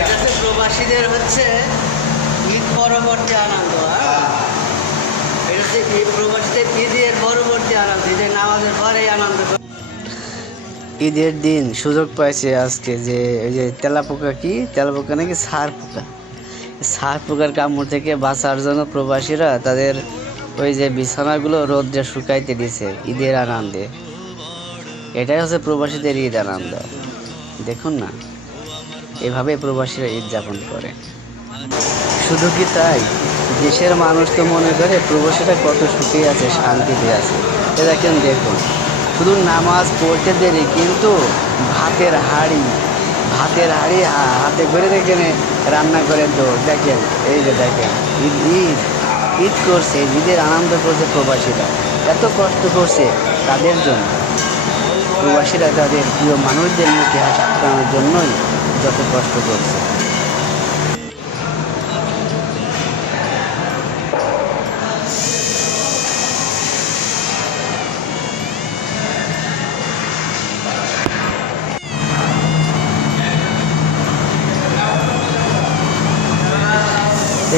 এটা হচ্ছে প্রবাসীদের হচ্ছে ঈদ পরবর্তী আনন্দ। হ্যাঁ, এটা হচ্ছে প্রবাসীদের ঈদের পরবর্তী আনন্দ, ঈদের নামাজের পরেই আনন্দ। ঈদের দিন সুযোগ পাইছে আজকে যে ওই যে তেলাপোকা, কি তেলাপোকা নাকি সার পোকা, সার পোকার কামড় থেকে বাঁচার জন্য প্রবাসীরা তাদের ওই যে বিছানাগুলো রোদ্রে শুকাইতে দিছে ঈদের আনন্দে। এটাই হচ্ছে প্রবাসীদের ঈদ আনন্দ। দেখুন না, এভাবে প্রবাসীরা ঈদ যাপন করে। শুধু কি তাই, দেশের মানুষ তো মনে করে প্রবাসীরা কত সুখে আছে, শান্তিতে আছে। এ দেখেন, দেখুন, শুধু নামাজ পড়তে দেরি, কিন্তু ভাতের হাঁড়ি হাতে করে দেখেন রান্না করে দৌড়। দেখেন, এই যে দেখেন, ঈদ ঈদ ঈদ করছে, ঈদের আনন্দ করছে প্রবাসীরা। এত কষ্ট করছে তাদের জন্য। প্রবাসীরা তাদের প্রিয় মানুষদের মুখে হাসি ফোটানোর জন্যই যত কষ্ট করছে।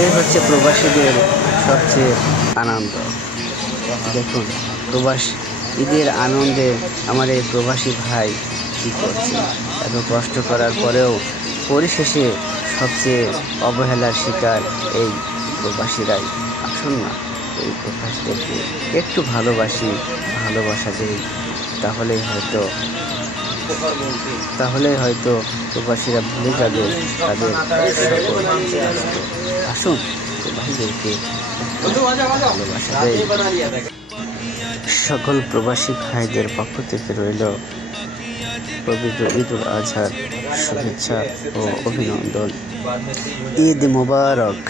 এই হচ্ছে প্রবাসীদের সবচেয়ে আনন্দ। দেখুন, ঈদের আনন্দে আমার এই প্রবাসী ভাই কী করছে। এত কষ্ট করার পরেও পরিশেষে সবচেয়ে অবহেলার শিকার এই প্রবাসীরাই। আসুন না, এই প্রবাসীদেরকে একটু ভালোবাসা দেই, তাহলেই হয়তো প্রবাসীরা ভুলে যাবে তাদের সকল কষ্ট। আসুন, প্রবাসীদেরকে ভালোবাসা দেই। সকল প্রবাসী ভাইদের পক্ষ থেকে রইল পবিত্র ঈদ উল আজহার শুভেচ্ছা ও অভিনন্দন। ঈদ মোবারক।